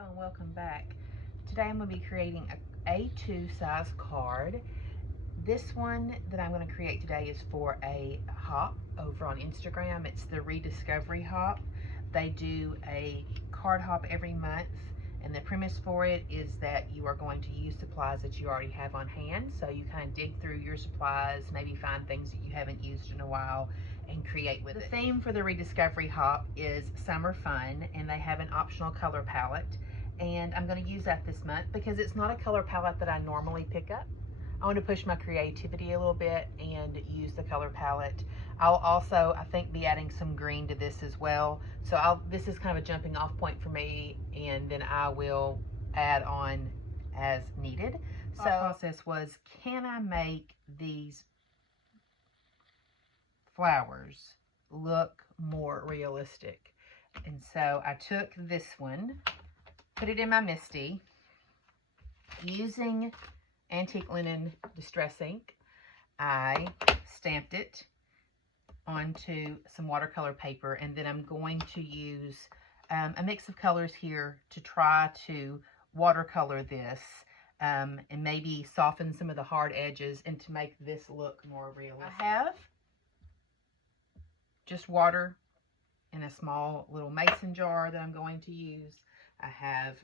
Hello and welcome back. Today I'm going to be creating a A2 size card. This one that I'm going to create today is for a hop over on Instagram. It's the Rediscovery Hop. They do a card hop every month, and the premise for it is that you are going to use supplies that you already have on hand. So you kind of dig through your supplies, maybe find things that you haven't used in a while, and create with it. The theme for the Rediscovery Hop is summer fun, and they have an optional color palette, and I'm going to use that this month because it's not a color palette that I normally pick up. I want to push my creativity a little bit and use the color palette. I'll also, I think, be adding some green to this as well. So this is kind of a jumping off point for me, and then I will add on as needed. So the process was, can I make these flowers look more realistic? And so I took this one, put it in my Misty, using Antique Linen Distress Ink. I stamped it onto some watercolor paper, and then I'm going to use a mix of colors here to try to watercolor this and maybe soften some of the hard edges and to make this look more realistic. I have just water in a small little mason jar that I'm going to use. I have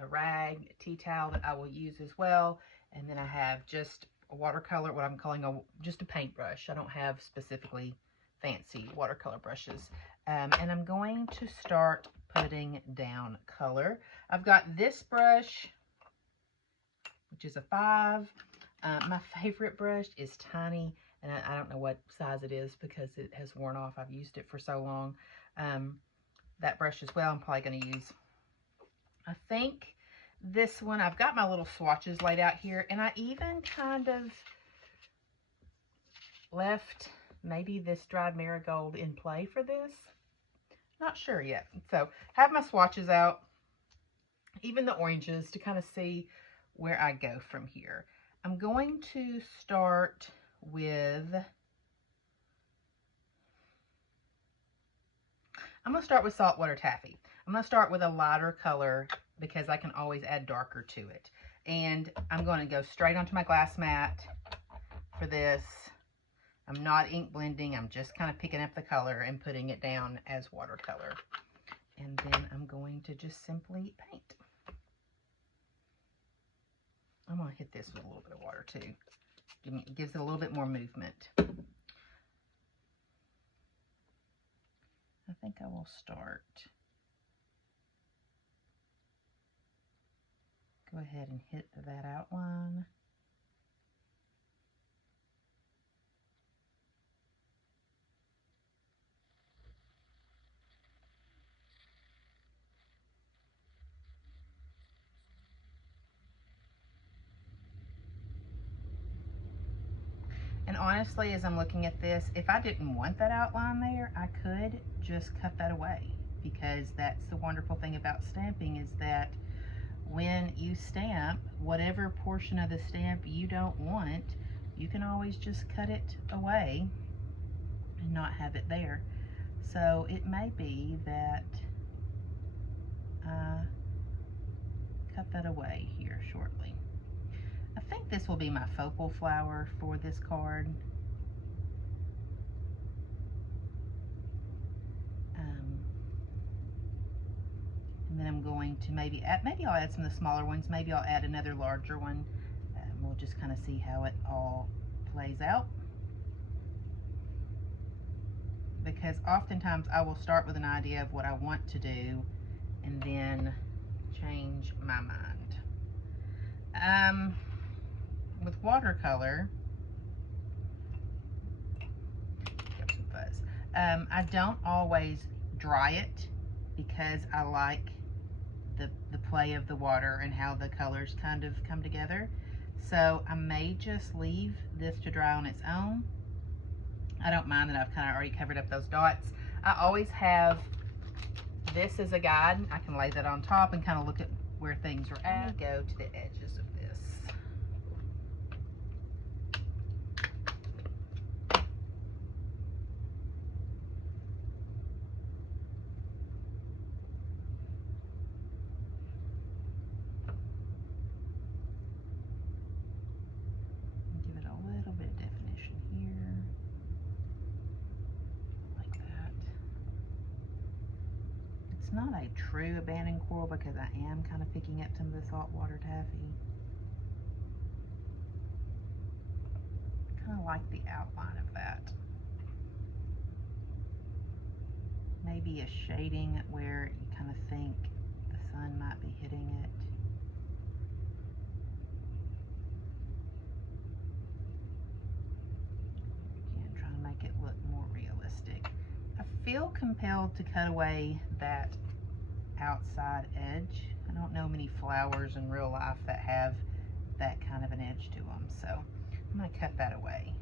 a rag, a tea towel that I will use as well, and then I have just a watercolor, what I'm calling just a paintbrush. I don't have specifically fancy watercolor brushes. And I'm going to start putting down color. I've got this brush, which is a 5. My favorite brush is tiny, and I don't know what size it is because it has worn off. I've used it for so long. That brush as well I'm probably going to use. I think this one, I've got my little swatches laid out here, and I even kind of left maybe this dried marigold in play for this. Not sure yet. So have my swatches out, even the oranges, to kind of see where I go from here. I'm going to start with, Saltwater Taffy. I'm going to start with a lighter color because I can always add darker to it. And I'm going to go straight onto my glass mat for this. I'm not ink blending. I'm just kind of picking up the color and putting it down as watercolor. And then I'm going to just simply paint. I'm going to hit this with a little bit of water too. It gives it a little bit more movement. I think I will start. Go ahead and hit that outline. And honestly, as I'm looking at this, if I didn't want that outline there, I could just cut that away, because that's the wonderful thing about stamping, is that when you stamp, whatever portion of the stamp you don't want, you can always just cut it away and not have it there. So it may be that I cut that away here shortly. I think this will be my focal flower for this card. And then I'm going to maybe I'll add some of the smaller ones. Maybe I'll add another larger one. We'll just kind of see how it all plays out. Because oftentimes I will start with an idea of what I want to do and then change my mind. With watercolor, get some fuzz. I don't always dry it because I like the play of the water and how the colors kind of come together. So I may just leave this to dry on its own. I don't mind that I've kind of already covered up those dots. I always have this as a guide. I can lay that on top and kind of look at where things are at. Let me go to the edges of this. It's not a true abandoned coral because I am kind of picking up some of the saltwater taffy. I kind of like the outline of that. Maybe a shading where you kind of think the sun might be hitting it. Again, trying to make it look more realistic. I feel compelled to cut away that outside edge. I don't know many flowers in real life that have that kind of an edge to them, so I'm going to cut that away.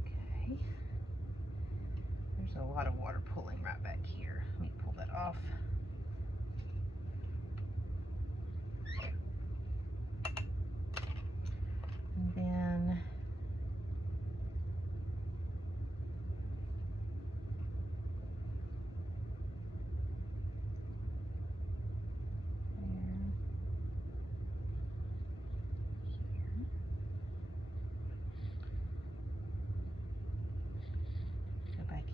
Okay. There's a lot of water pulling right back here. Let me pull that off. And then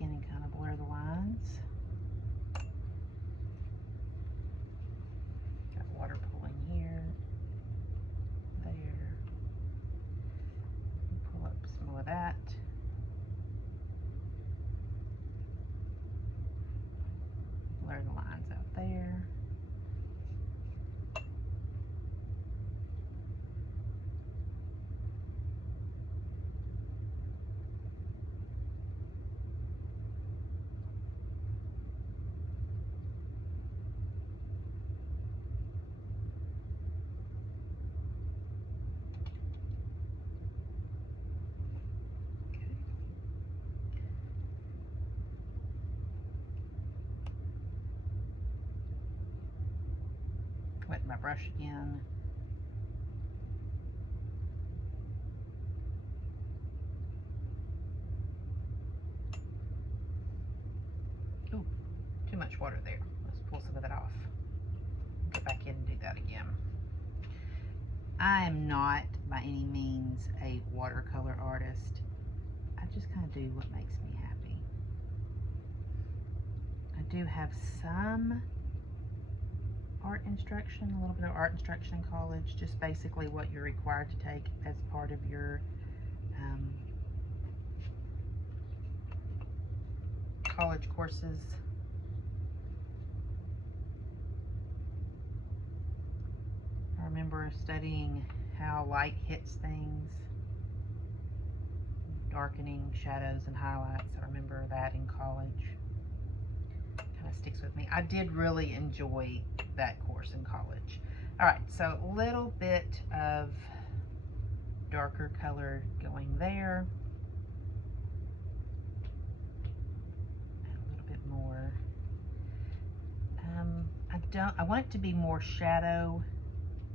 in and kind of blur the lines. Got water pulling here, there. Pull up some more of that. Blur the lines out there. Wet my brush again. Ooh, too much water there. Let's pull some of that off. Go back in and do that again. I am not by any means a watercolor artist. I just kind of do what makes me happy. I do have some art instruction, a little bit of art instruction in college, just basically what you're required to take as part of your college courses. I remember studying how light hits things, darkening, shadows, and highlights. I remember that in college. Kind of sticks with me. I did really enjoy that course in college. All right, so a little bit of darker color going there. And a little bit more. I want it to be more shadow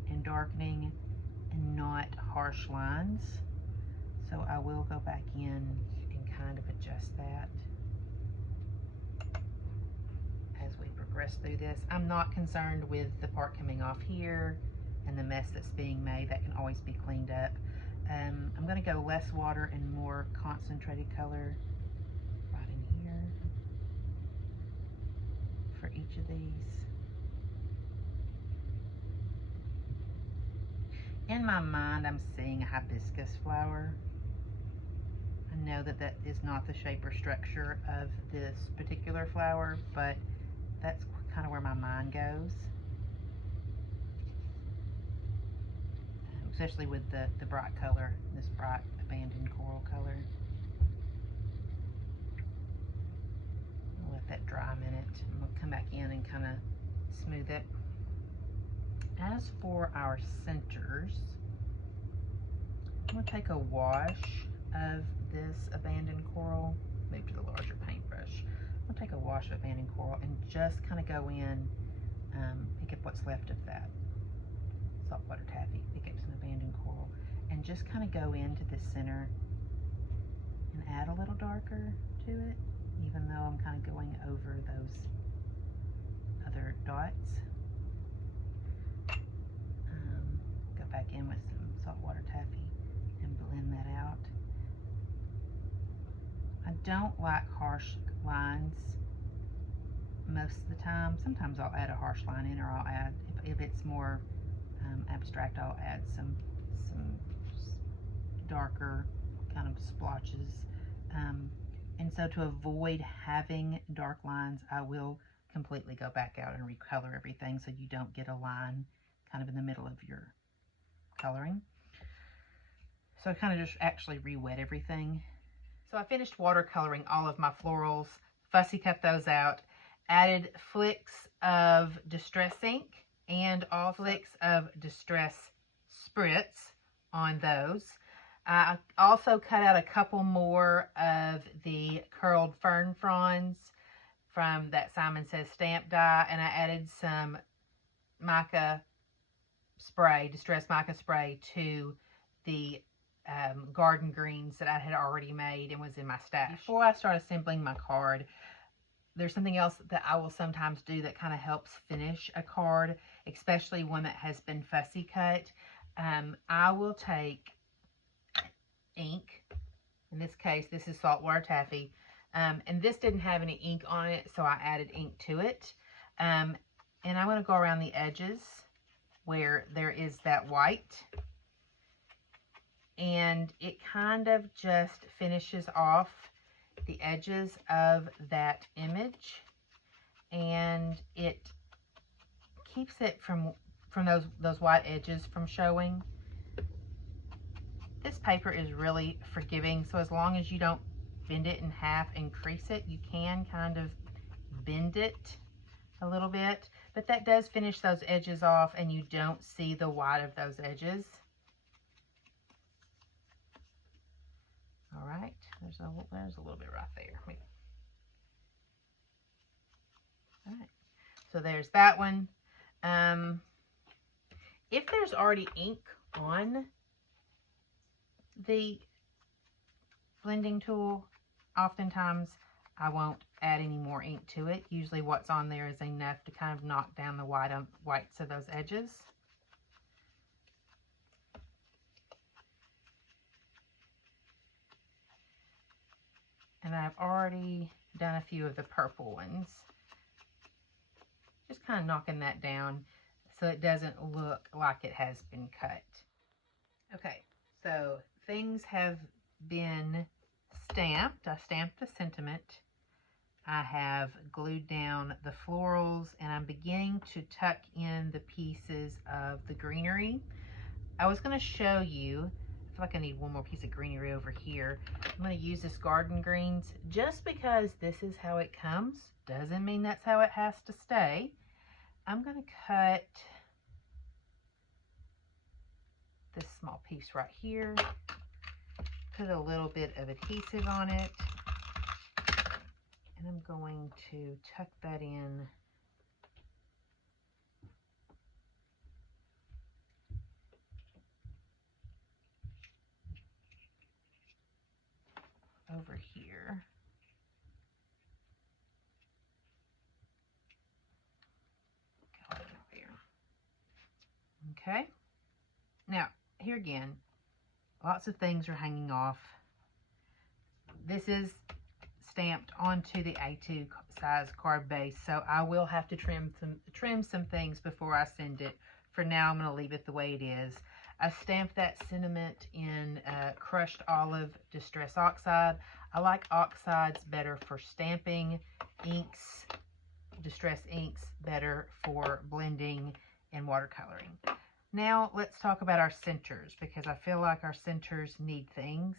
and darkening and not harsh lines. So I will go back in and kind of adjust that as we progress through this. I'm not concerned with the part coming off here and the mess that's being made. That can always be cleaned up. I'm going to go less water and more concentrated color right in here for each of these. In my mind, I'm seeing a hibiscus flower. I know that that is not the shape or structure of this particular flower, but that's kind of where my mind goes. Especially with the bright color, this bright abandoned coral color. I'll let that dry a minute. I'm going to come back in and kind of smooth it. As for our centers, I'm going to take a wash of this abandoned coral, move to the larger paintbrush. I'm going to take a wash of abandoned coral and just kind of go in, pick up what's left of that saltwater taffy, pick up some abandoned coral, and just kind of go into the center and add a little darker to it, even though I'm kind of going over those other dots. Go back in with some saltwater taffy and blend that out. I don't like harsh lines most of the time. Sometimes I'll add a harsh line in, or I'll add, if it's more abstract, I'll add some darker kind of splotches. And so to avoid having dark lines, I will completely go back out and recolor everything so you don't get a line kind of in the middle of your coloring. So I kind of just actually re-wet everything. So I finished watercoloring all of my florals, fussy cut those out, added flicks of Distress ink and all flicks of Distress Spritz on those. I also cut out a couple more of the curled fern fronds from that Simon Says stamp die, and I added some mica spray, Distress mica spray, to the garden greens that I had already made and was in my stash. Before I start assembling my card, there's something else that I will sometimes do that kind of helps finish a card, especially one that has been fussy cut. I will take ink. In this case, this is Saltwater Taffy. And this didn't have any ink on it, so I added ink to it. And I'm going to go around the edges where there is that white. And it kind of just finishes off the edges of that image. And it keeps it from those white edges from showing. This paper is really forgiving, so as long as you don't bend it in half and crease it, you can kind of bend it a little bit, but that does finish those edges off and you don't see the white of those edges. All right, there's a little bit right there. All right, so there's that one. If there's already ink on the blending tool, oftentimes I won't add any more ink to it. Usually what's on there is enough to kind of knock down the whites of those edges. And I've already done a few of the purple ones. Just kind of knocking that down so it doesn't look like it has been cut. Okay, so things have been stamped. I stamped the sentiment. I have glued down the florals, and I'm beginning to tuck in the pieces of the greenery. I was going to show you, I feel like I need one more piece of greenery over here. I'm going to use this garden greens just because this is how it comes. Doesn't mean that's how it has to stay. I'm going to cut this small piece right here, put a little bit of adhesive on it, and I'm going to tuck that in over here. Okay, now here again, lots of things are hanging off. This is stamped onto the A2 size card base, so I will have to trim some things before I send it. For now, I'm going to leave it the way it is. I stamped that sentiment in crushed olive distress oxide. I like oxides better for stamping, inks, distress inks better for blending and watercoloring. Now let's talk about our centers, because I feel like our centers need things.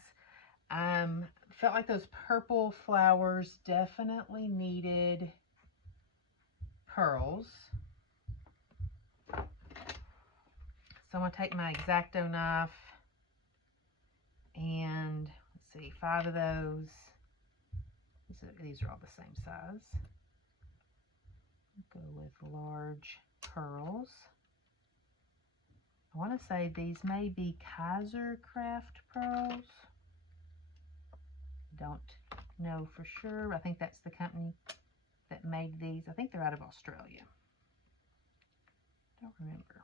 Felt like those purple flowers definitely needed pearls. So I'm going to take my X-Acto knife and let's see, 5 of those. These are all the same size. Go with large pearls. I want to say these may be Kaiser Craft pearls. Don't know for sure. I think that's the company that made these. I think they're out of Australia. Don't remember.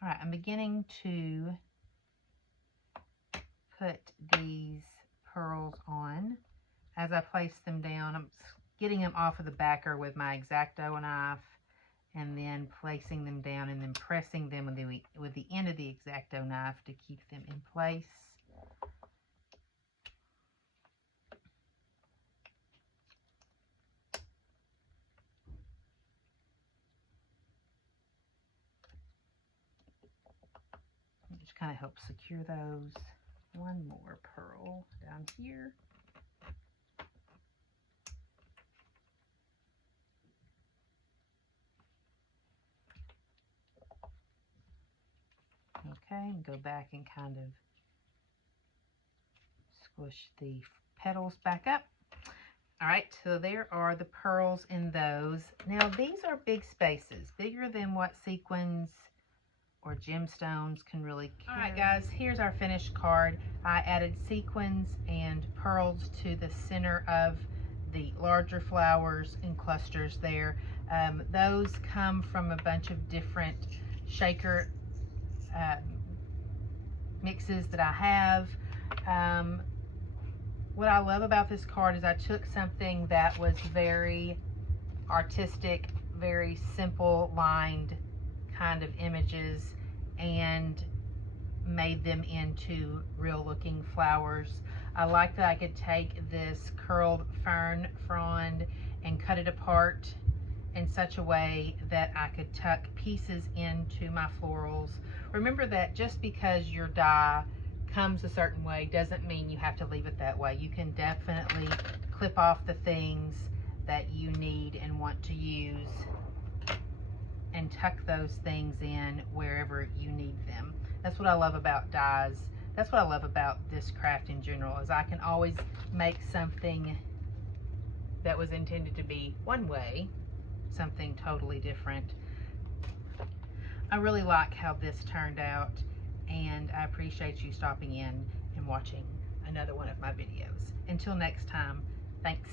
All right, I'm beginning to put these pearls on. as I place them down, I'm getting them off of the backer with my X-Acto knife, and then placing them down and then pressing them with the end of the X-Acto knife to keep them in place. Just kind of help secure those. One more pearl down here. Okay, and go back and kind of squish the petals back up. All right, so there are the pearls in those. Now these are big spaces, bigger than what sequins or gemstones can really carry. All right guys, here's our finished card. I added sequins and pearls to the center of the larger flowers and clusters there. Those come from a bunch of different shaker mixes that I have. What I love about this card is I took something that was very artistic, very simple lined kind of images and made them into real looking flowers. I like that I could take this curled fern frond and cut it apart in such a way that I could tuck pieces into my florals. Remember that just because your die comes a certain way doesn't mean you have to leave it that way. You can definitely clip off the things that you need and want to use and tuck those things in wherever you need them. That's what I love about dies. That's what I love about this craft in general, is I can always make something that was intended to be one way, something totally different. I really like how this turned out, and I appreciate you stopping in and watching another one of my videos. Until next time, thanks.